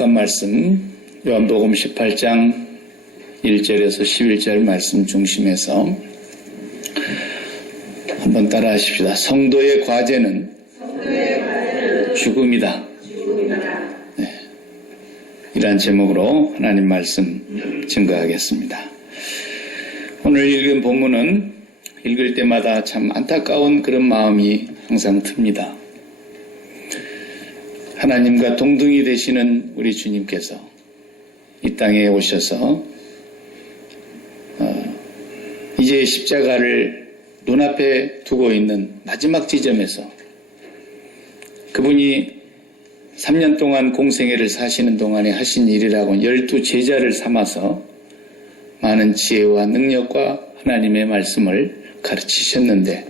거룩한 말씀 요한복음 18장 1절에서 11절 말씀 중심에서 한번 따라 하십시다. 성도의 과제는 죽음이다. 네. 이러한 제목으로 하나님 말씀 증거하겠습니다. 오늘 읽은 본문은 읽을 때마다 참 안타까운 그런 마음이 항상 듭니다. 하나님과 동등이 되시는 우리 주님께서 이 땅에 오셔서 이제 십자가를 눈앞에 두고 있는 마지막 지점에서 그분이 3년 동안 공생애를 사시는 동안에 하신 일이라고 12제자를 삼아서 많은 지혜와 능력과 하나님의 말씀을 가르치셨는데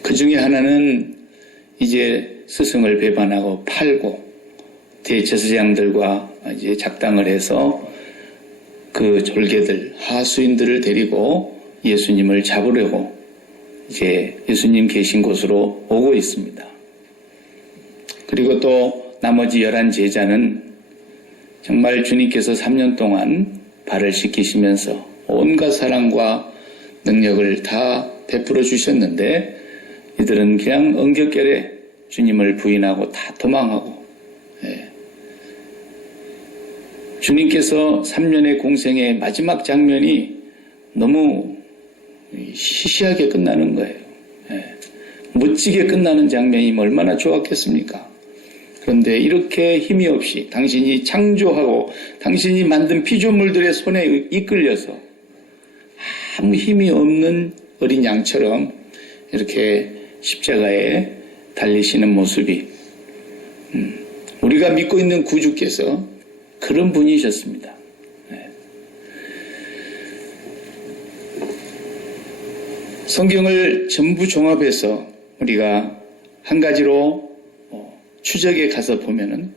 그 중에 하나는 이제 스승을 배반하고 팔고 대제사장들과 이제 작당을 해서 그 졸개들, 하수인들을 데리고 예수님을 잡으려고 이제 예수님 계신 곳으로 오고 있습니다. 그리고 또 나머지 11제자는 정말 주님께서 3년 동안 발을 씻기시면서 온갖 사랑과 능력을 다 베풀어 주셨는데 이들은 그냥 엉겹결에 주님을 부인하고 다 도망하고 주님께서 3년의 공생의 마지막 장면이 너무 시시하게 끝나는 거예요. 멋지게 끝나는 장면이 얼마나 좋았겠습니까? 그런데 이렇게 힘이 없이 당신이 창조하고 당신이 만든 피조물들의 손에 이끌려서 아무 힘이 없는 어린 양처럼 이렇게 십자가에 달리시는 모습이 우리가 믿고 있는 구주께서 그런 분이셨습니다. 성경을 전부 종합해서 우리가 한 가지로 추적에 가서 보면은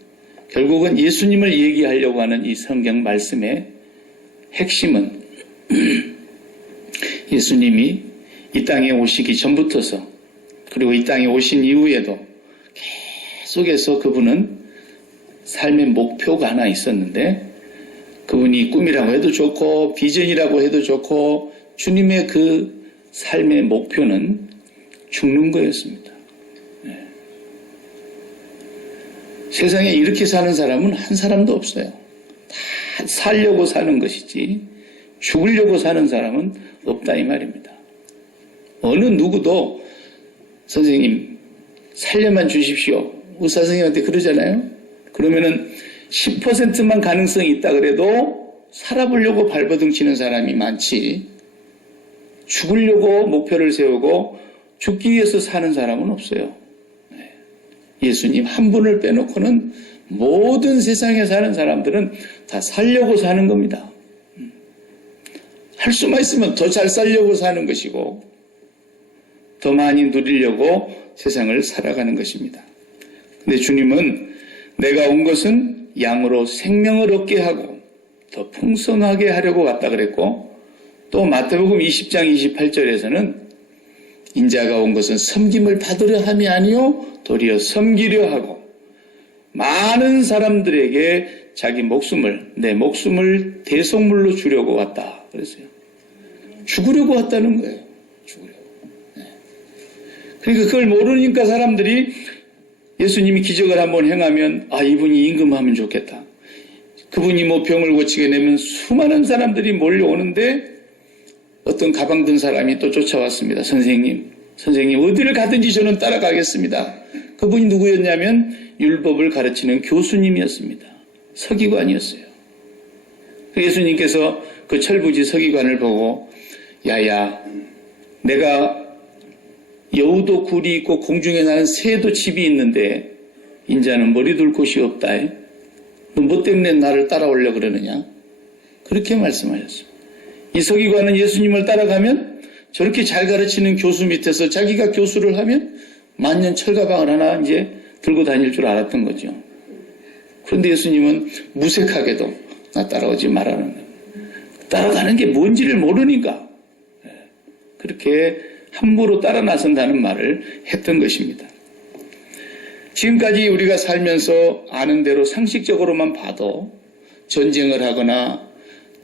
결국은 예수님을 얘기하려고 하는 이 성경 말씀의 핵심은 예수님이 이 땅에 오시기 전부터서 그리고 이 땅에 오신 이후에도 계속해서 그분은 삶의 목표가 하나 있었는데 그분이 꿈이라고 해도 좋고 비전이라고 해도 좋고 주님의 그 삶의 목표는 죽는 거였습니다. 세상에 이렇게 사는 사람은 한 사람도 없어요. 다 살려고 사는 것이지 죽으려고 사는 사람은 없다 이 말입니다. 어느 누구도 선생님 살려만 주십시오. 의사 선생님한테 그러잖아요. 그러면은 10%만 가능성이 있다 그래도 살아보려고 발버둥 치는 사람이 많지 죽으려고 목표를 세우고 죽기 위해서 사는 사람은 없어요. 예수님 한 분을 빼놓고는 모든 세상에 사는 사람들은 다 살려고 사는 겁니다. 할 수만 있으면 더 잘 살려고 사는 것이고 더 많이 누리려고 세상을 살아가는 것입니다. 근데 주님은 내가 온 것은 양으로 생명을 얻게 하고 더 풍성하게 하려고 왔다 그랬고 또 마태복음 20장 28절에서는 인자가 온 것은 섬김을 받으려 함이 아니요 도리어 섬기려 하고 많은 사람들에게 자기 목숨을 내 목숨을 대속물로 주려고 왔다 그랬어요. 죽으려고 왔다는 거예요. 죽으려고. 그러니까 그걸 모르니까 사람들이 예수님이 기적을 한번 행하면 이분이 임금하면 좋겠다. 그분이 뭐 병을 고치게 되면 수많은 사람들이 몰려오는데 어떤 가방 든 사람이 또 쫓아왔습니다. 선생님 어디를 가든지 저는 따라가겠습니다. 그분이 누구였냐면 율법을 가르치는 교수님이었습니다. 서기관이었어요. 예수님께서 그 철부지 서기관을 보고 야야 내가 여우도 굴이 있고 공중에 나는 새도 집이 있는데 인자는 머리 둘 곳이 없다. 너 뭐 때문에 나를 따라오려고 그러느냐? 그렇게 말씀하셨습니다. 이 서기관은 예수님을 따라가면 저렇게 잘 가르치는 교수 밑에서 자기가 교수를 하면 만년 철가방을 하나 이제 들고 다닐 줄 알았던 거죠. 그런데 예수님은 무색하게도 나 따라오지 말라는 거예요. 따라가는 게 뭔지를 모르니까 그렇게 함부로 따라 나선다는 말을 했던 것입니다. 지금까지 우리가 살면서 아는 대로 상식적으로만 봐도 전쟁을 하거나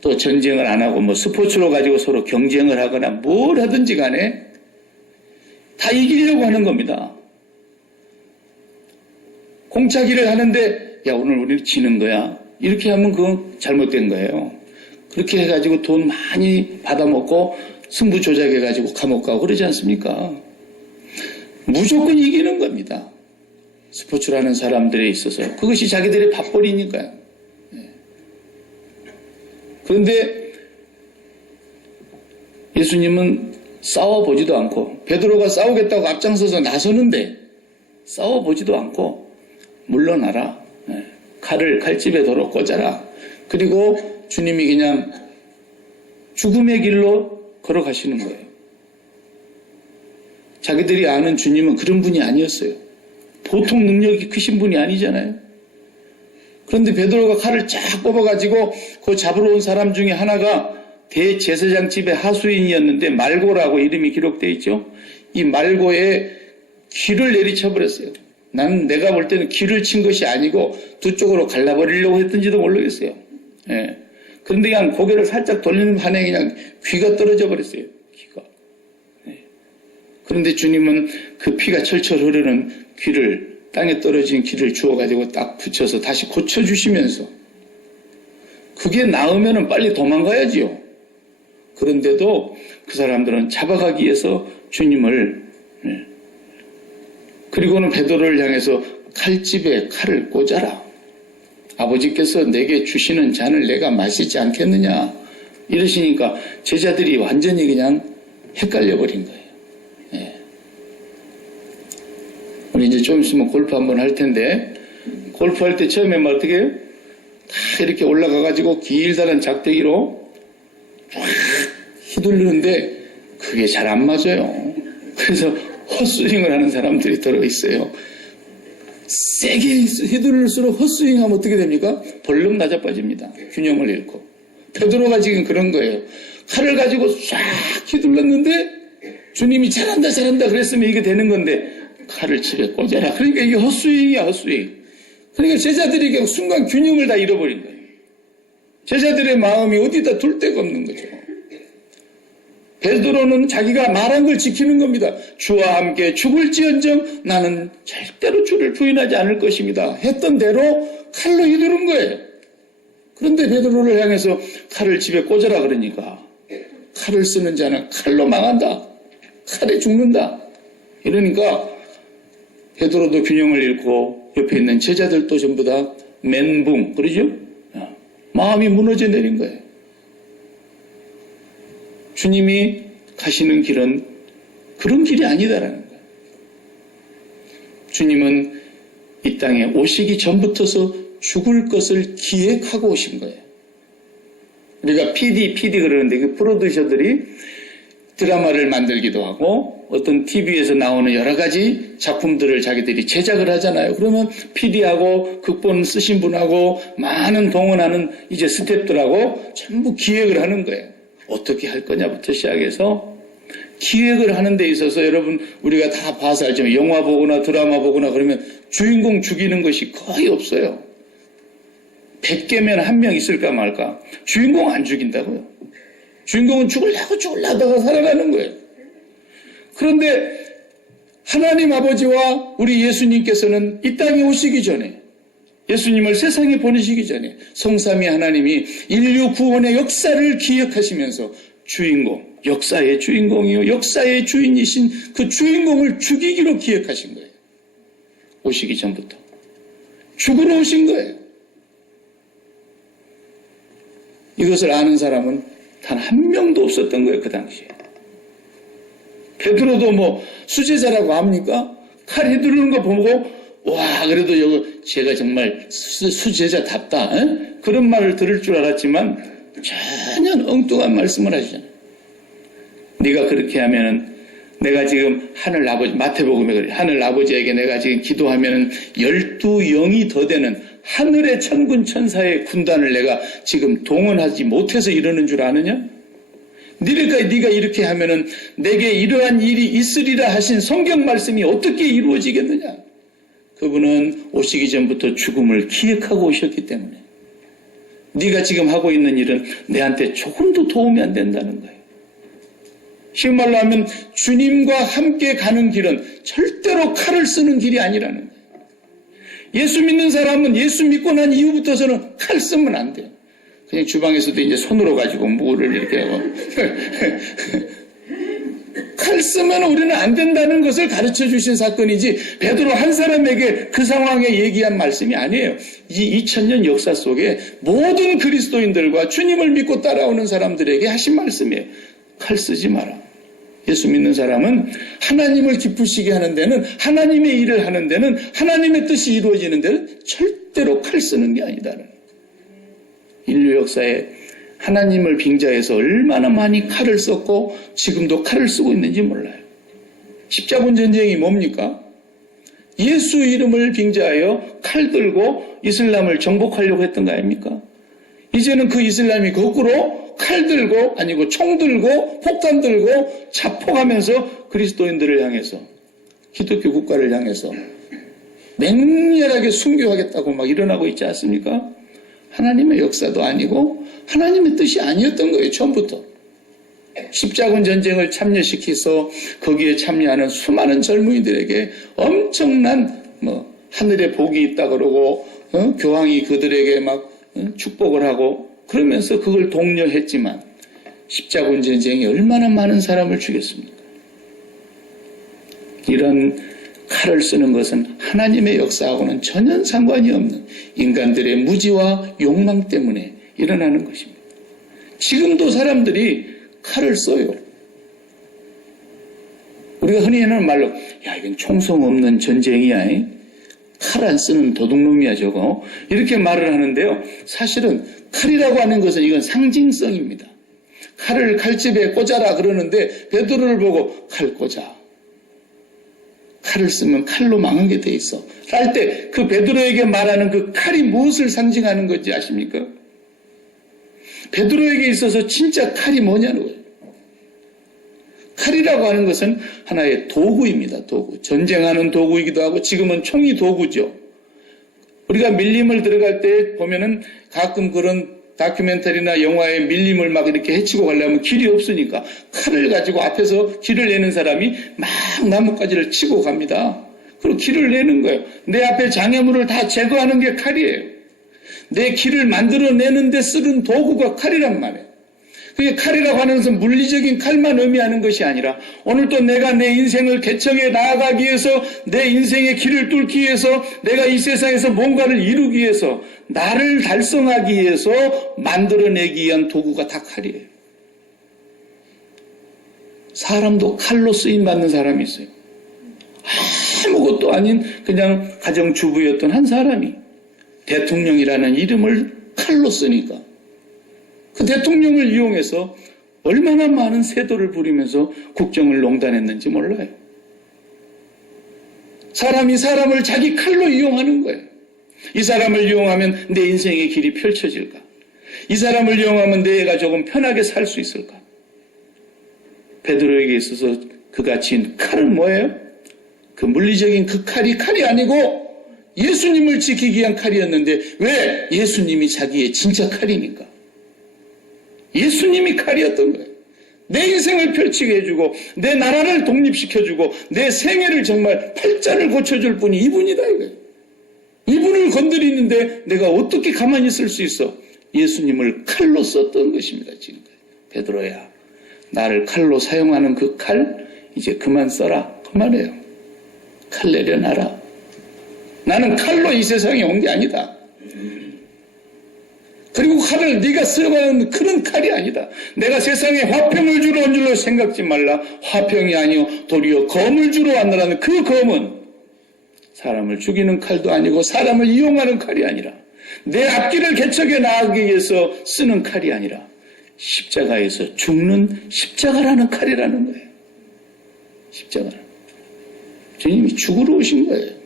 또 전쟁을 안 하고 뭐 스포츠로 가지고 서로 경쟁을 하거나 뭘 하든지 간에 다 이기려고 하는 겁니다. 공차기를 하는데 야 오늘 우리 지는 거야. 이렇게 하면 그건 잘못된 거예요. 그렇게 해가지고 돈 많이 받아먹고 승부 조작해가지고 감옥 가고 그러지 않습니까? 무조건 이기는 겁니다. 스포츠라는 사람들에 있어서 그것이 자기들의 밥벌이니까요. 그런데 예수님은 싸워보지도 않고 베드로가 싸우겠다고 앞장서서 나서는데 싸워보지도 않고 물러나라. 칼을 칼집에 도로 꽂아라. 그리고 주님이 그냥 죽음의 길로 걸어가시는 거예요. 자기들이 아는 주님은 그런 분이 아니었어요. 보통 능력이 크신 분이 아니잖아요. 그런데 베드로가 칼을 쫙 뽑아가지고 그 잡으러 온 사람 중에 하나가 대제사장 집의 하수인이었는데 말고라고 이름이 기록되어 있죠. 이 말고에 귀를 내리쳐버렸어요. 나는 내가 볼 때는 귀를 친 것이 아니고 두 쪽으로 갈라버리려고 했던지도 모르겠어요. 예. 그런데 그냥 고개를 살짝 돌리는 반에 그냥 귀가 떨어져 버렸어요. 귀가. 예. 그런데 주님은 그 피가 철철 흐르는 귀를 땅에 떨어진 귀를 주워가지고 딱 붙여서 다시 고쳐주시면서 그게 나으면 빨리 도망가야지요. 그런데도 그 사람들은 잡아가기 위해서 주님을 그리고는 베드로를 향해서 칼집에 칼을 꽂아라. 아버지께서 내게 주시는 잔을 내가 마시지 않겠느냐 이러시니까 제자들이 완전히 그냥 헷갈려 버린 거예요. 예. 우리 이제 좀 있으면 골프 한번 할 텐데 골프할 때 처음에 뭐 어떻게 해요? 다 이렇게 올라가가지고 길다란 작대기로 쫙 휘두르는데 그게 잘 안 맞아요. 그래서 헛스윙을 하는 사람들이 들어있어요. 세게 휘두를수록 헛스윙하면 어떻게 됩니까? 벌렁 낮아빠집니다. 균형을 잃고. 베드로가 지금 그런 거예요. 칼을 가지고 쫙 휘둘렀는데 주님이 잘한다 그랬으면 이게 되는 건데 칼을 집에 꽂아라. 그러니까 이게 헛스윙이야 헛스윙. 그러니까 제자들이 그냥 순간 균형을 다 잃어버린 거예요. 제자들의 마음이 어디다 둘 데가 없는 거죠. 베드로는 자기가 말한 걸 지키는 겁니다. 주와 함께 죽을지언정 나는 절대로 주를 부인하지 않을 것입니다. 했던 대로 칼로 휘두른 거예요. 그런데 베드로를 향해서 칼을 집에 꽂아라 그러니까 칼을 쓰는 자는 칼로 망한다. 칼에 죽는다. 이러니까 베드로도 균형을 잃고 옆에 있는 제자들도 전부 다 멘붕 그러죠? 마음이 무너져 내린 거예요. 주님이 가시는 길은 그런 길이 아니다라는 거예요. 주님은 이 땅에 오시기 전부터서 죽을 것을 기획하고 오신 거예요. 우리가 PD 그러는데 그 프로듀서들이 드라마를 만들기도 하고 어떤 TV에서 나오는 여러 가지 작품들을 자기들이 제작을 하잖아요. 그러면 PD하고 극본 쓰신 분하고 많은 동원하는 이제 스태프들하고 전부 기획을 하는 거예요. 어떻게 할 거냐부터 시작해서 기획을 하는 데 있어서 여러분 우리가 다 봐서 알지만 영화 보거나 드라마 보거나 그러면 주인공 죽이는 것이 거의 없어요. 100개면 1명 있을까 말까. 주인공 안 죽인다고요. 주인공은 죽으려다가 살아가는 거예요. 그런데 하나님 아버지와 우리 예수님께서는 이 땅에 오시기 전에 예수님을 세상에 보내시기 전에 성삼위 하나님이 인류 구원의 역사를 기획하시면서 주인공, 역사의 주인공이요 역사의 주인이신 그 주인공을 죽이기로 기획하신 거예요. 오시기 전부터. 죽으러 오신 거예요. 이것을 아는 사람은 단 한 명도 없었던 거예요. 그 당시에. 베드로도 뭐 수제자라고 합니까? 칼 휘두르는 거 보고 와 그래도 이거 제가 정말 수제자답다 그런 말을 들을 줄 알았지만 전혀 엉뚱한 말씀을 하시잖아요. 네가 그렇게 하면은 내가 지금 하늘 아버지 마태복음에 그래 하늘 아버지에게 내가 지금 기도하면은 12영이 더 되는 하늘의 천군 천사의 군단을 내가 지금 동원하지 못해서 이러는 줄 아느냐? 네가 이렇게 하면은 내게 이러한 일이 있으리라 하신 성경 말씀이 어떻게 이루어지겠느냐? 그분은 오시기 전부터 죽음을 기획하고 오셨기 때문에 네가 지금 하고 있는 일은 내한테 조금도 도움이 안 된다는 거예요. 쉬운 말로 하면 주님과 함께 가는 길은 절대로 칼을 쓰는 길이 아니라는 거예요. 예수 믿는 사람은 예수 믿고 난 이후부터서는 칼 쓰면 안 돼요. 그냥 주방에서도 이제 손으로 가지고 무를 이렇게 하고 칼 쓰면 우리는 안 된다는 것을 가르쳐 주신 사건이지 베드로 한 사람에게 그 상황에 얘기한 말씀이 아니에요. 이 2000년 역사 속에 모든 그리스도인들과 주님을 믿고 따라오는 사람들에게 하신 말씀이에요. 칼 쓰지 마라. 예수 믿는 사람은 하나님을 기쁘시게 하는 데는, 하나님의 일을 하는 데는, 하나님의 뜻이 이루어지는 데는 절대로 칼 쓰는 게 아니다라는 거예요. 인류 역사에 하나님을 빙자해서 얼마나 많이 칼을 썼고 지금도 칼을 쓰고 있는지 몰라요. 십자군 전쟁이 뭡니까? 예수 이름을 빙자하여 칼 들고 이슬람을 정복하려고 했던 거 아닙니까? 이제는 그 이슬람이 거꾸로 칼 들고, 아니고 총 들고 폭탄 들고 자폭하면서 그리스도인들을 향해서, 기독교 국가를 향해서 맹렬하게 순교하겠다고 막 일어나고 있지 않습니까? 하나님의 역사도 아니고 하나님의 뜻이 아니었던 거예요. 처음부터. 십자군 전쟁을 참여시켜서 거기에 참여하는 수많은 젊은이들에게 엄청난 하늘에 복이 있다 그러고 교황이 그들에게 막 축복을 하고 그러면서 그걸 독려했지만 십자군 전쟁이 얼마나 많은 사람을 죽였습니까? 이런 칼을 쓰는 것은 하나님의 역사하고는 전혀 상관이 없는 인간들의 무지와 욕망 때문에 일어나는 것입니다. 지금도 사람들이 칼을 써요. 우리가 흔히 하는 말로 야 이건 총성 없는 전쟁이야. 칼 안 쓰는 도둑놈이야 저거. 이렇게 말을 하는데요. 사실은 칼이라고 하는 것은 이건 상징성입니다. 칼을 칼집에 꽂아라 그러는데 베드로를 보고 칼 꽂아. 칼을 쓰면 칼로 망하게 돼 있어. 할 때 그 베드로에게 말하는 그 칼이 무엇을 상징하는 건지 아십니까? 베드로에게 있어서 진짜 칼이 뭐냐는 거예요. 칼이라고 하는 것은 하나의 도구입니다. 도구. 전쟁하는 도구이기도 하고 지금은 총이 도구죠. 우리가 밀림을 들어갈 때 보면은 가끔 그런 다큐멘터리나 영화에 밀림을 막 이렇게 헤치고 가려면 길이 없으니까 칼을 가지고 앞에서 길을 내는 사람이 막 나뭇가지를 치고 갑니다. 그리고 길을 내는 거예요. 내 앞에 장애물을 다 제거하는 게 칼이에요. 내 길을 만들어내는데 쓰는 도구가 칼이란 말이에요. 그게 칼이라고 하는 것은 물리적인 칼만 의미하는 것이 아니라 오늘 또 내가 내 인생을 개척해 나아가기 위해서 내 인생의 길을 뚫기 위해서 내가 이 세상에서 뭔가를 이루기 위해서 나를 달성하기 위해서 만들어내기 위한 도구가 다 칼이에요. 사람도 칼로 쓰임받는 사람이 있어요. 아무것도 아닌 그냥 가정주부였던 한 사람이 대통령이라는 이름을 칼로 쓰니까 그 대통령을 이용해서 얼마나 많은 세도를 부리면서 국정을 농단했는지 몰라요. 사람이 사람을 자기 칼로 이용하는 거예요. 이 사람을 이용하면 내 인생의 길이 펼쳐질까? 이 사람을 이용하면 내 애가 조금 편하게 살 수 있을까? 베드로에게 있어서 그가 진 칼은 뭐예요? 그 물리적인 그 칼이 칼이 아니고 예수님을 지키기 위한 칼이었는데 왜? 예수님이 자기의 진짜 칼이니까. 예수님이 칼이었던 거예요. 내 인생을 펼치게 해주고 내 나라를 독립시켜주고 내 생애를 정말 팔자를 고쳐줄 분이 이분이다 이거예요. 이분을 건드리는데 내가 어떻게 가만히 있을 수 있어? 예수님을 칼로 썼던 것입니다. 지금까지. 베드로야, 나를 칼로 사용하는 그 칼 이제 그만 써라. 그 말이에요. 칼 내려놔라. 나는 칼로 이 세상에 온 게 아니다. 그리고 칼을 네가 쓰려는 그런 칼이 아니다. 내가 세상에 화평을 주러 온 줄로 생각지 말라. 화평이 아니요 도리어 검을 주러 왔노라는 그 검은 사람을 죽이는 칼도 아니고 사람을 이용하는 칼이 아니라 내 앞길을 개척해 나가기 위해서 쓰는 칼이 아니라 십자가에서 죽는 십자가라는 칼이라는 거예요. 십자가라는 주님이 죽으러 오신 거예요.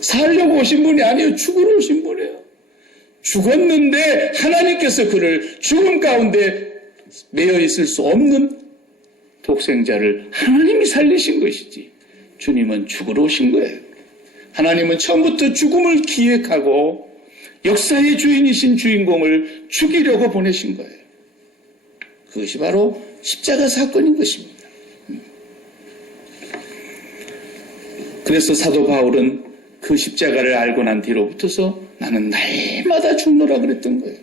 살려고 오신 분이 아니에요. 죽으러 오신 분이에요. 죽었는데 하나님께서 그를 죽음 가운데 매여 있을 수 없는 독생자를 하나님이 살리신 것이지 주님은 죽으러 오신 거예요. 하나님은 처음부터 죽음을 기획하고 역사의 주인이신 주인공을 죽이려고 보내신 거예요. 그것이 바로 십자가 사건인 것입니다. 그래서 사도 바울은 그 십자가를 알고 난 뒤로부터서 나는 날마다 죽노라 그랬던 거예요.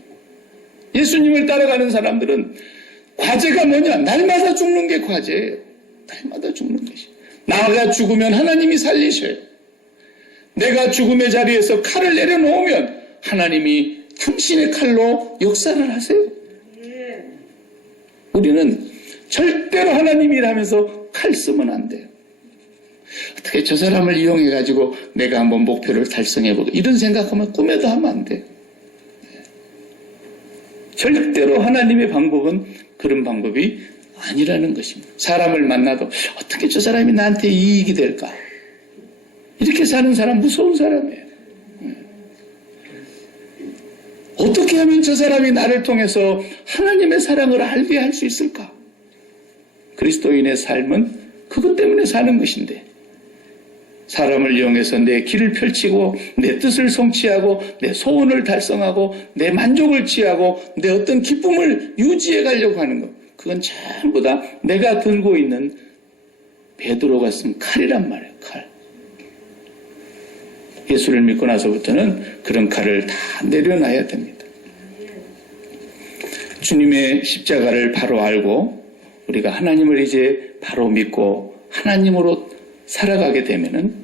예수님을 따라가는 사람들은 과제가 뭐냐? 날마다 죽는 게 과제예요. 날마다 죽는 것이. 나가 죽으면 하나님이 살리셔요. 내가 죽음의 자리에서 칼을 내려놓으면 하나님이 당신의 칼로 역사를 하세요. 우리는 절대로 하나님이라면서 칼 쓰면 안 돼요. 어떻게 저 사람을 이용해가지고 내가 한번 목표를 달성해보고 이런 생각하면 꿈에도 하면 안 돼요. 절대로 하나님의 방법은 그런 방법이 아니라는 것입니다. 사람을 만나도 어떻게 저 사람이 나한테 이익이 될까? 이렇게 사는 사람 무서운 사람이에요. 어떻게 하면 저 사람이 나를 통해서 하나님의 사랑을 알게 할 수 있을까? 그리스도인의 삶은 그것 때문에 사는 것인데 사람을 이용해서 내 길을 펼치고 내 뜻을 성취하고 내 소원을 달성하고 내 만족을 취하고 내 어떤 기쁨을 유지해 가려고 하는 것, 그건 전부 다 내가 들고 있는 베드로가 쓴 칼이란 말이에요. 칼. 예수를 믿고 나서부터는 그런 칼을 다 내려놔야 됩니다. 주님의 십자가를 바로 알고 우리가 하나님을 이제 바로 믿고 하나님으로 살아가게 되면은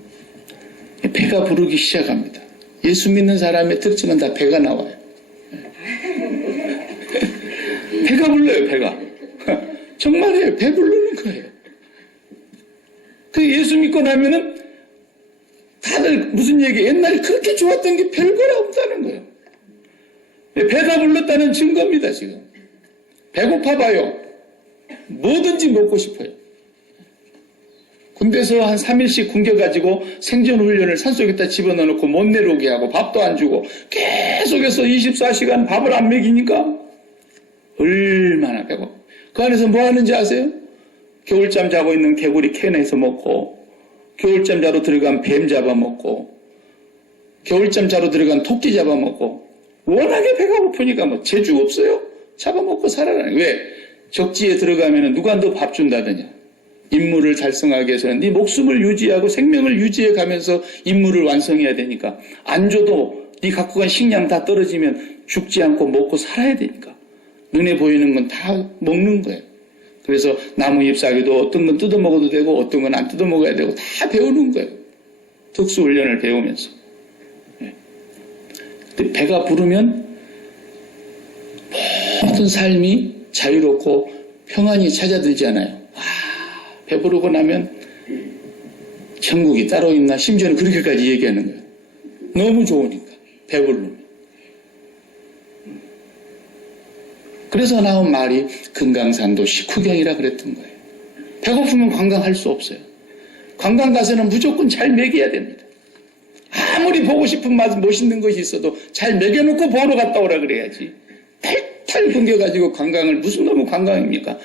배가 부르기 시작합니다. 예수 믿는 사람의 특징은 다 배가 나와요. 배가 불러요, 배가. 정말이에요. 배 부르는 거예요. 그 예수 믿고 나면은 다들 무슨 얘기, 옛날에 그렇게 좋았던 게 별거라 없다는 거예요. 배가 불렀다는 증거입니다, 지금. 배고파 봐요. 뭐든지 먹고 싶어요. 군대에서 한 3일씩 굶겨가지고 생존훈련을 산속에다 집어넣어놓고 못 내려오게 하고 밥도 안 주고 계속해서 24시간 밥을 안 먹이니까 얼마나 배고. 그 안에서 뭐 하는지 아세요? 겨울잠 자고 있는 개구리 캐내서 먹고, 겨울잠 자러 들어간 뱀 잡아먹고, 겨울잠 자러 들어간 토끼 잡아먹고, 워낙에 배가 고프니까 뭐 재주 없어요? 잡아먹고 살아라는 거예요. 왜? 적지에 들어가면 누가 너 밥 준다더냐. 임무를 달성하기 위해서는 네 목숨을 유지하고 생명을 유지해 가면서 임무를 완성해야 되니까, 안 줘도 네 갖고 간 식량 다 떨어지면 죽지 않고 먹고 살아야 되니까 눈에 보이는 건 다 먹는 거예요. 그래서 나무 잎사귀도 어떤 건 뜯어 먹어도 되고 어떤 건 안 뜯어 먹어야 되고 다 배우는 거예요. 특수훈련을 배우면서. 근데 배가 부르면 모든 삶이 자유롭고 평안이 찾아들잖아요. 배부르고 나면 천국이 따로 있나? 심지어는 그렇게까지 얘기하는 거예요. 너무 좋으니까. 배부르면. 그래서 나온 말이 금강산도 식후경이라 그랬던 거예요. 배고프면 관광할 수 없어요. 관광 가서는 무조건 잘 먹여야 됩니다. 아무리 보고 싶은 멋있는 것이 있어도 잘 먹여놓고 보러 갔다 오라 그래야지. 탈탈 굶겨가지고 관광을, 무슨 놈의 관광입니까?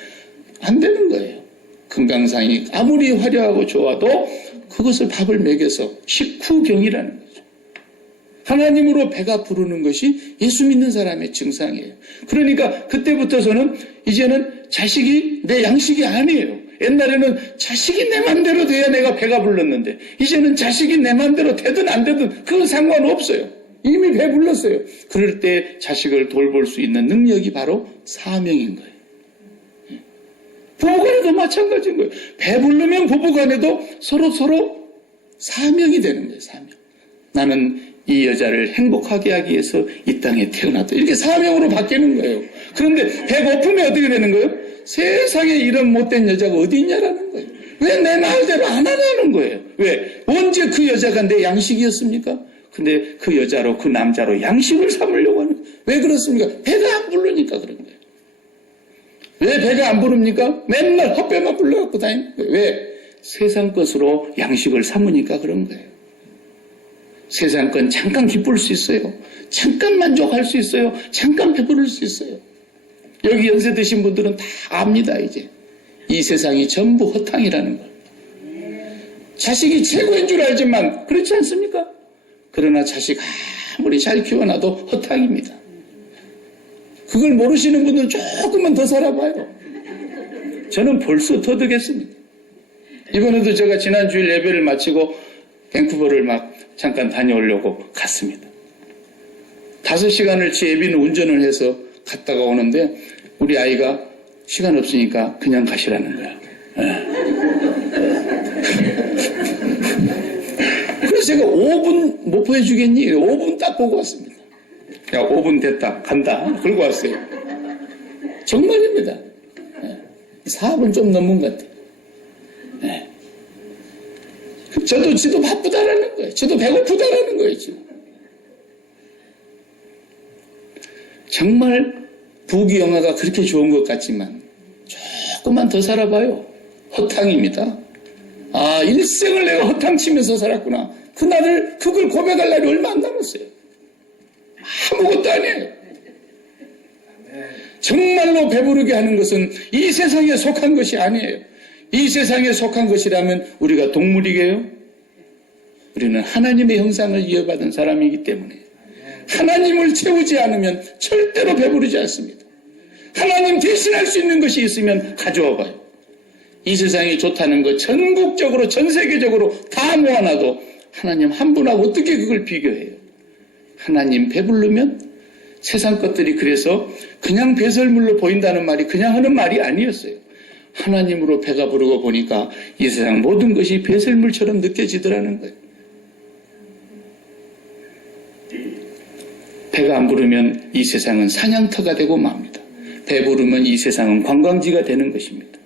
안 되는 거예요. 금강산이 아무리 화려하고 좋아도 그것을 밥을 먹여서 식후경이라는 거죠. 하나님으로 배가 부르는 것이 예수 믿는 사람의 증상이에요. 그러니까 그때부터서는 이제는 자식이 내 양식이 아니에요. 옛날에는 자식이 내 맘대로 돼야 내가 배가 불렀는데 이제는 자식이 내 맘대로 되든 안 되든 그건 상관없어요. 이미 배 불렀어요. 그럴 때 자식을 돌볼 수 있는 능력이 바로 사명인 거예요. 부부간에도 마찬가지인 거예요. 배부르면 부부간에도 서로 사명이 되는 거예요. 사명. 나는 이 여자를 행복하게 하기 위해서 이 땅에 태어났다. 이렇게 사명으로 바뀌는 거예요. 그런데 배고프면 어떻게 되는 거예요? 세상에 이런 못된 여자가 어디 있냐라는 거예요. 왜 내 말대로 안 하냐는 거예요. 왜? 언제 그 여자가 내 양식이었습니까? 근데 그 여자로, 그 남자로 양식을 삼으려고 하는 거예요. 왜 그렇습니까? 배가 안 부르니까 그런 거예요. 왜 배가 안 부릅니까? 맨날 헛배만 불러갖고 다니는 거예요. 왜? 세상 것으로 양식을 삼으니까 그런 거예요. 세상 건 잠깐 기쁠 수 있어요. 잠깐 만족할 수 있어요. 잠깐 배부를 수 있어요. 여기 연세 드신 분들은 다 압니다, 이제. 이 세상이 전부 허탕이라는 걸. 자식이 최고인 줄 알지만 그렇지 않습니까? 그러나 자식 아무리 잘 키워놔도 허탕입니다. 그걸 모르시는 분들은 조금만 더 살아봐요. 저는 벌써 터득했습니다. 이번에도 제가 지난 주일 예배를 마치고 밴쿠버를 막 잠깐 다녀오려고 갔습니다. 5시간을 제 예비는 운전을 해서 갔다가 오는데 우리 아이가 시간 없으니까 그냥 가시라는 거야. 그래서 제가 5분 못 보여주겠니? 5분 딱 보고 왔습니다. 야, 5분 됐다. 간다. 그러고 왔어요. 정말입니다. 4분 좀 넘은 것 같아요. 지도 바쁘다라는 거예요. 지도 배고프다라는 거예요. 지금. 정말 부귀영화가 그렇게 좋은 것 같지만 조금만 더 살아봐요. 허탕입니다. 아, 일생을 내가 허탕치면서 살았구나. 그걸 고백할 날이 얼마 안 남았어요. 아무것도 아니에요. 정말로 배부르게 하는 것은 이 세상에 속한 것이 아니에요. 이 세상에 속한 것이라면 우리가 동물이게요? 우리는 하나님의 형상을 이어받은 사람이기 때문에 하나님을 채우지 않으면 절대로 배부르지 않습니다. 하나님 대신할 수 있는 것이 있으면 가져와 봐요. 이 세상이 좋다는 것 전국적으로 전 세계적으로 다 모아놔도 하나님 한 분하고 어떻게 그걸 비교해요? 하나님 배부르면 세상 것들이 그래서 그냥 배설물로 보인다는 말이 그냥 하는 말이 아니었어요. 하나님으로 배가 부르고 보니까 이 세상 모든 것이 배설물처럼 느껴지더라는 거예요. 배가 안 부르면 이 세상은 사냥터가 되고 맙니다. 배 부르면 이 세상은 관광지가 되는 것입니다.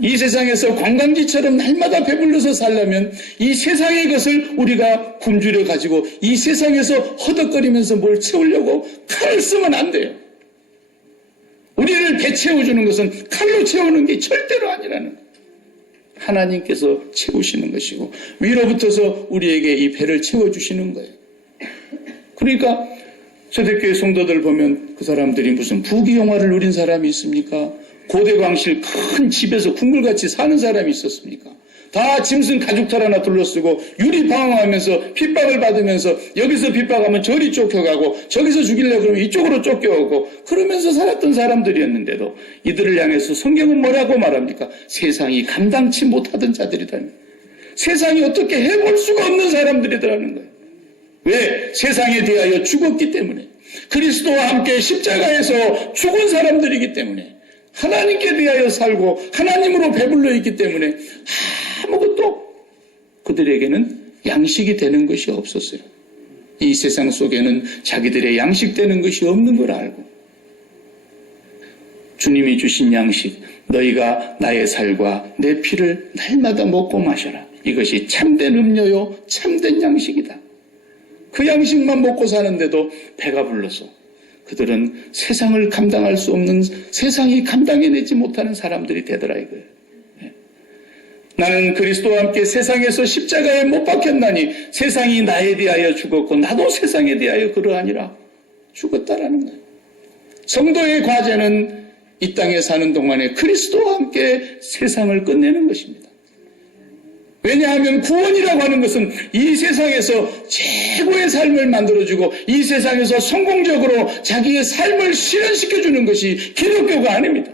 이 세상에서 관광지처럼 날마다 배불러서 살려면 이 세상의 것을 우리가 굶주려 가지고 이 세상에서 허덕거리면서 뭘 채우려고 칼을 쓰면 안 돼요. 우리를 배 채워주는 것은 칼로 채우는 게 절대로 아니라는 거예요. 하나님께서 채우시는 것이고 위로부터서 우리에게 이 배를 채워주시는 거예요. 그러니까 초대교회 성도들 보면 그 사람들이 무슨 부귀영화를 누린 사람이 있습니까? 고대광실 큰 집에서 궁궐같이 사는 사람이 있었습니까? 다 짐승 가죽털 하나 둘러쓰고 유리방황하면서 핍박을 받으면서 여기서 핍박하면 저리 쫓겨가고 저기서 죽이려고 그러면 이쪽으로 쫓겨오고 그러면서 살았던 사람들이었는데도 이들을 향해서 성경은 뭐라고 말합니까? 세상이 감당치 못하던 자들이라는 거예요. 세상이 어떻게 해볼 수가 없는 사람들이더라는 거예요. 왜? 세상에 대하여 죽었기 때문에 그리스도와 함께 십자가에서 죽은 사람들이기 때문에 하나님께 대하여 살고 하나님으로 배불러 있기 때문에 아무것도 그들에게는 양식이 되는 것이 없었어요. 이 세상 속에는 자기들의 양식되는 것이 없는 걸 알고 주님이 주신 양식 너희가 나의 살과 내 피를 날마다 먹고 마셔라. 이것이 참된 음료요 참된 양식이다. 그 양식만 먹고 사는데도 배가 불러서 그들은 세상을 감당할 수 없는 세상이 감당해내지 못하는 사람들이 되더라 이거예요. 나는 그리스도와 함께 세상에서 십자가에 못 박혔나니 세상이 나에 대하여 죽었고 나도 세상에 대하여 그러하니라. 죽었다라는 거예요. 성도의 과제는 이 땅에 사는 동안에 그리스도와 함께 세상을 끝내는 것입니다. 왜냐하면 구원이라고 하는 것은 이 세상에서 최고의 삶을 만들어주고 이 세상에서 성공적으로 자기의 삶을 실현시켜주는 것이 기독교가 아닙니다.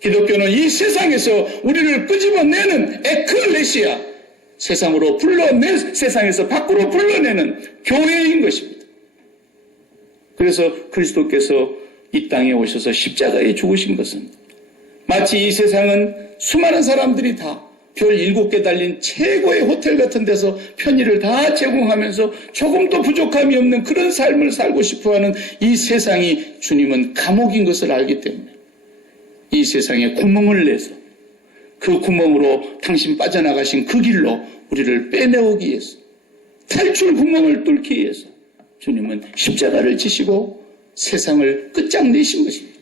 기독교는 이 세상에서 우리를 끄집어내는 에클레시아, 세상으로 세상에서 밖으로 불러내는 교회인 것입니다. 그래서 그리스도께서 이 땅에 오셔서 십자가에 죽으신 것은 마치 이 세상은 수많은 사람들이 다 별 7개 달린 최고의 호텔 같은 데서 편의를 다 제공하면서 조금도 부족함이 없는 그런 삶을 살고 싶어하는 이 세상이 주님은 감옥인 것을 알기 때문에 이 세상에 구멍을 내서 그 구멍으로 당신 빠져나가신 그 길로 우리를 빼내오기 위해서 탈출 구멍을 뚫기 위해서 주님은 십자가를 지시고 세상을 끝장내신 것입니다.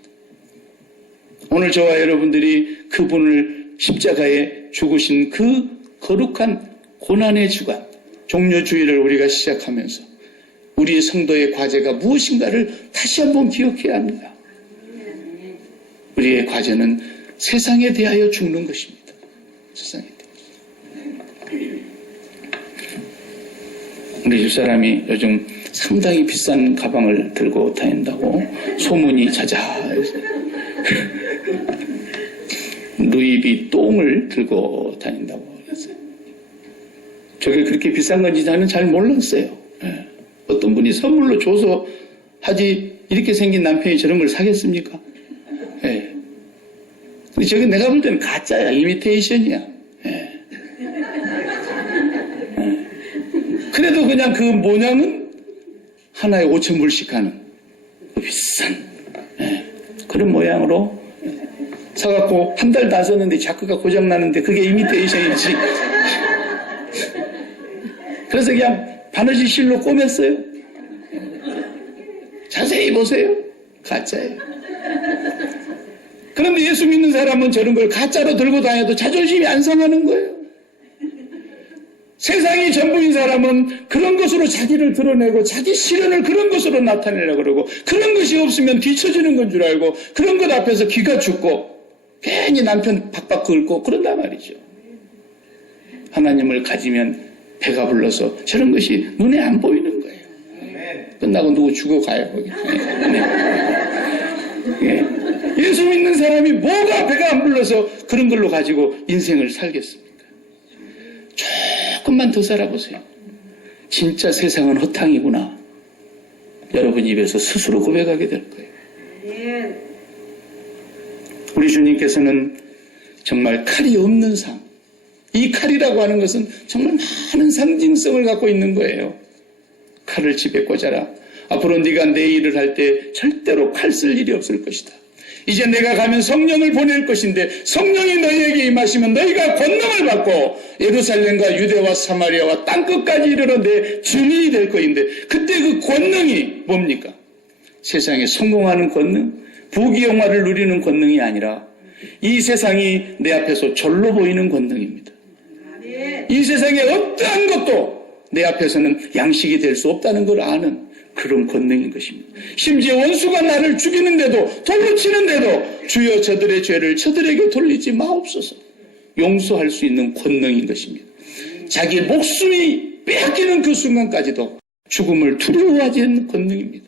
오늘 저와 여러분들이 그분을 십자가에 죽으신 그 거룩한 고난의 주간 종려주의를 우리가 시작하면서 우리의 성도의 과제가 무엇인가를 다시 한번 기억해야 합니다. 우리의 과제는 세상에 대하여 죽는 것입니다. 세상에. 우리 집사람이 요즘 상당히 비싼 가방을 들고 다닌다고 소문이 자자해서 루이비 똥을 들고 다닌다고 그랬어요. 저게 그렇게 비싼 건지 나는 잘 몰랐어요. 예. 어떤 분이 선물로 줘서 하지 이렇게 생긴 남편이 저런 걸 사겠습니까? 예. 근데 저게 내가 볼 때는 가짜야. 이미테이션이야. 예. 그래도 그냥 그 모양은 하나에 5,000불씩 하는 그 비싼 그런 모양으로 사갖고 한 달 다 썼는데 자크가 고장나는데 그게 이미테이션이지. 그래서 그냥 바느질 실로 꼬맸어요. 자세히 보세요. 가짜예요. 그런데 예수 믿는 사람은 저런 걸 가짜로 들고 다녀도 자존심이 안 상하는 거예요. 세상이 전부인 사람은 그런 것으로 자기를 드러내고 자기 실현을 그런 것으로 나타내려고 그러고 그런 것이 없으면 뒤처지는 건 줄 알고 그런 것 앞에서 기가 죽고 괜히 남편 박박 긁고 그런단 말이죠. 하나님을 가지면 배가 불러서 저런 것이 눈에 안 보이는 거예요. 끝나고 누구 죽어가요. 거기. 예수 믿는 사람이 뭐가 배가 안 불러서 그런 걸로 가지고 인생을 살겠습니까? 조금만 더 살아보세요. 진짜 세상은 허탕이구나. 여러분 입에서 스스로 고백하게 될 거예요. 우리 주님께서는 정말 칼이 없는 삶. 이 칼이라고 하는 것은 정말 많은 상징성을 갖고 있는 거예요. 칼을 집에 꽂아라. 앞으로 네가 내 일을 할 때 절대로 칼 쓸 일이 없을 것이다. 이제 내가 가면 성령을 보낼 것인데 성령이 너희에게 임하시면 너희가 권능을 받고 예루살렘과 유대와 사마리아와 땅끝까지 이르러 내 주민이 될 것인데 그때 그 권능이 뭡니까? 세상에 성공하는 권능, 부귀영화를 누리는 권능이 아니라 이 세상이 내 앞에서 절로 보이는 권능입니다. 이 세상에 어떠한 것도 내 앞에서는 양식이 될 수 없다는 걸 아는 그런 권능인 것입니다. 심지어 원수가 나를 죽이는데도 돌로 치는데도 주여 저들의 죄를 저들에게 돌리지 마옵소서 용서할 수 있는 권능인 것입니다. 자기 목숨이 빼앗기는 그 순간까지도 죽음을 두려워하지 않는 권능입니다.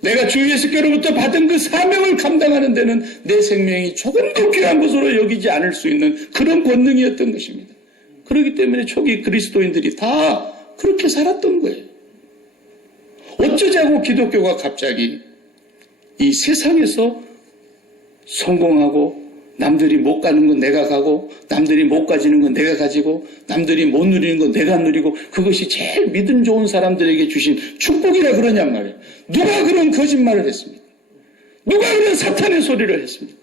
내가 주 예수께로부터 받은 그 사명을 감당하는 데는 내 생명이 조금도 귀한 것으로 여기지 않을 수 있는 그런 권능이었던 것입니다. 그렇기 때문에 초기 그리스도인들이 다 그렇게 살았던 거예요. 어쩌자고 기독교가 갑자기 이 세상에서 성공하고 남들이 못 가는 건 내가 가고 남들이 못 가지는 건 내가 가지고 남들이 못 누리는 건 내가 누리고 그것이 제일 믿음 좋은 사람들에게 주신 축복이라 그러냔 말이에요. 누가 그런 거짓말을 했습니까? 누가 그런 사탄의 소리를 했습니까?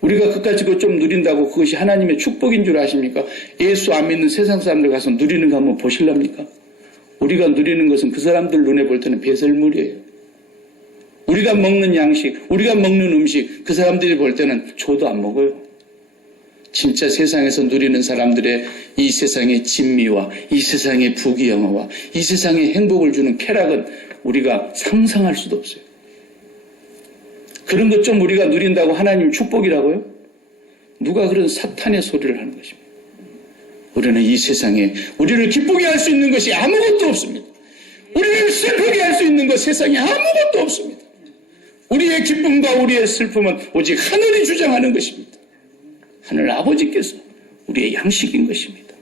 우리가 그까짓 것 좀 누린다고 그것이 하나님의 축복인 줄 아십니까? 예수 안 믿는 세상 사람들 가서 누리는 거 한번 보실랍니까? 우리가 누리는 것은 그 사람들 눈에 볼 때는 배설물이에요. 우리가 먹는 양식, 우리가 먹는 음식 그 사람들이 볼 때는 줘도 안 먹어요. 진짜 세상에서 누리는 사람들의 이 세상의 진미와 이 세상의 부귀영화와 이 세상의 행복을 주는 쾌락은 우리가 상상할 수도 없어요. 그런 것 좀 우리가 누린다고 하나님 축복이라고요? 누가 그런 사탄의 소리를 하는 것입니다. 우리는 이 세상에 우리를 기쁘게 할 수 있는 것이 아무것도 없습니다. 우리를 슬프게 할 수 있는 것 세상에 아무것도 없습니다. 우리의 기쁨과 우리의 슬픔은 오직 하늘이 주장하는 것입니다. 하늘 아버지께서 우리의 양식인 것입니다.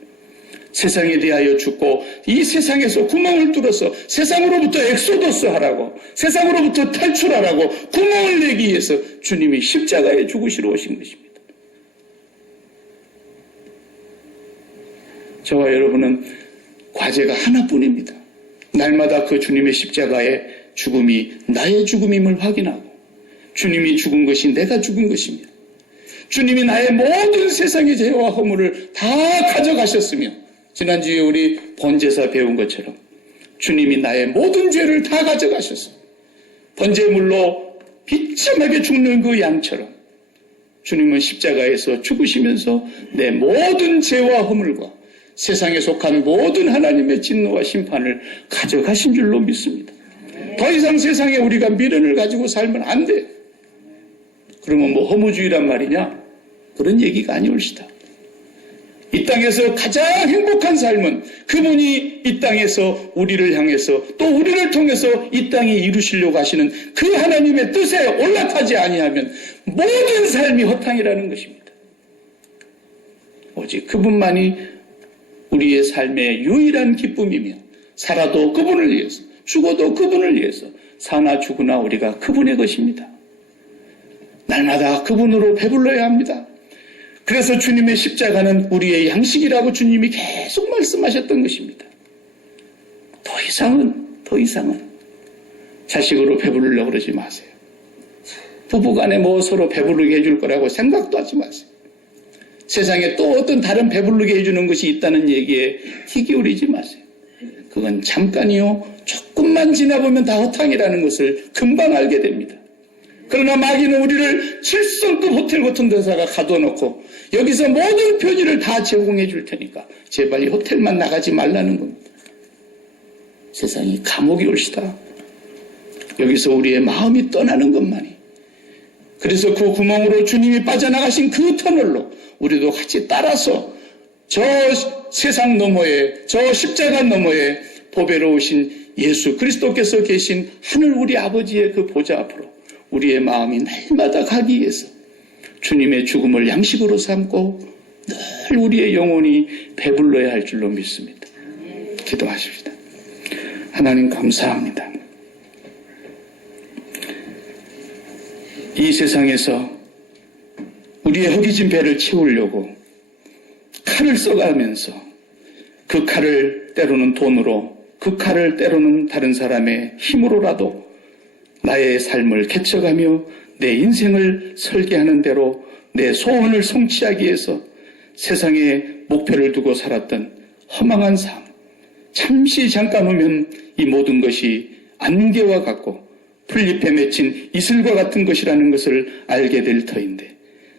세상에 대하여 죽고 이 세상에서 구멍을 뚫어서 세상으로부터 엑소더스 하라고 세상으로부터 탈출하라고 구멍을 내기 위해서 주님이 십자가에 죽으시러 오신 것입니다. 저와 여러분은 과제가 하나뿐입니다. 날마다 그 주님의 십자가의 죽음이 나의 죽음임을 확인하고 주님이 죽은 것이 내가 죽은 것입니다. 주님이 나의 모든 세상의 죄와 허물을 다 가져가셨으며 지난주에 우리 번제사 배운 것처럼 주님이 나의 모든 죄를 다 가져가셨어요. 번제물로 비참하게 죽는 그 양처럼 주님은 십자가에서 죽으시면서 내 모든 죄와 허물과 세상에 속한 모든 하나님의 진노와 심판을 가져가신 줄로 믿습니다. 더 이상 세상에 우리가 미련을 가지고 살면 안 돼요. 그러면 뭐 허무주의란 말이냐? 그런 얘기가 아니올시다. 이 땅에서 가장 행복한 삶은 그분이 이 땅에서 우리를 향해서 또 우리를 통해서 이 땅에 이루시려고 하시는 그 하나님의 뜻에 올라타지 아니하면 모든 삶이 허탕이라는 것입니다. 오직 그분만이 우리의 삶의 유일한 기쁨이며 살아도 그분을 위해서 죽어도 그분을 위해서 사나 죽으나 우리가 그분의 것입니다. 날마다 그분으로 배불러야 합니다. 그래서 주님의 십자가는 우리의 양식이라고 주님이 계속 말씀하셨던 것입니다. 더 이상은 자식으로 배부르려고 그러지 마세요. 부부간에 뭐 서로 배부르게 해줄 거라고 생각도 하지 마세요. 세상에 또 어떤 다른 배부르게 해주는 것이 있다는 얘기에 귀 기울이지 마세요. 그건 잠깐이요. 조금만 지나보면 다 허탕이라는 것을 금방 알게 됩니다. 그러나 마귀는 우리를 7성급 호텔 같은 데다가 가둬놓고 여기서 모든 편의를 다 제공해 줄 테니까 제발 이 호텔만 나가지 말라는 겁니다. 세상이 감옥이 올시다. 여기서 우리의 마음이 떠나는 것만이. 그래서 그 구멍으로 주님이 빠져나가신 그 터널로 우리도 같이 따라서 저 세상 너머에, 저 십자가 너머에 보배로우신 예수 그리스도께서 계신 하늘 우리 아버지의 그 보좌 앞으로 우리의 마음이 날마다 가기 위해서 주님의 죽음을 양식으로 삼고 늘 우리의 영혼이 배불러야 할 줄로 믿습니다. 기도하십시다. 하나님 감사합니다. 이 세상에서 우리의 허기진 배를 채우려고 칼을 써가면서 그 칼을 때로는 돈으로, 그 칼을 때로는 다른 사람의 힘으로라도 나의 삶을 개척하며 내 인생을 설계하는 대로 내 소원을 성취하기 위해서 세상에 목표를 두고 살았던 허망한 삶, 잠시 잠깐 오면 이 모든 것이 안개와 같고 풀잎에 맺힌 이슬과 같은 것이라는 것을 알게 될 터인데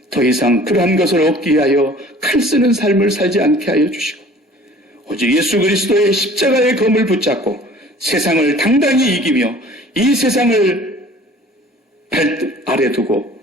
더 이상 그러한 것을 얻기 위하여 칼 쓰는 삶을 살지 않게 하여 주시고 오직 예수 그리스도의 십자가의 검을 붙잡고 세상을 당당히 이기며 이 세상을 발 아래 두고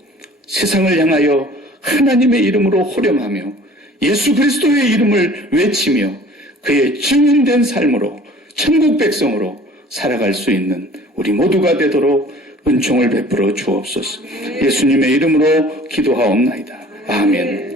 세상을 향하여 하나님의 이름으로 호령하며 예수 그리스도의 이름을 외치며 그의 증인된 삶으로 천국 백성으로 살아갈 수 있는 우리 모두가 되도록 은총을 베풀어 주옵소서. 예수님의 이름으로 기도하옵나이다. 아멘.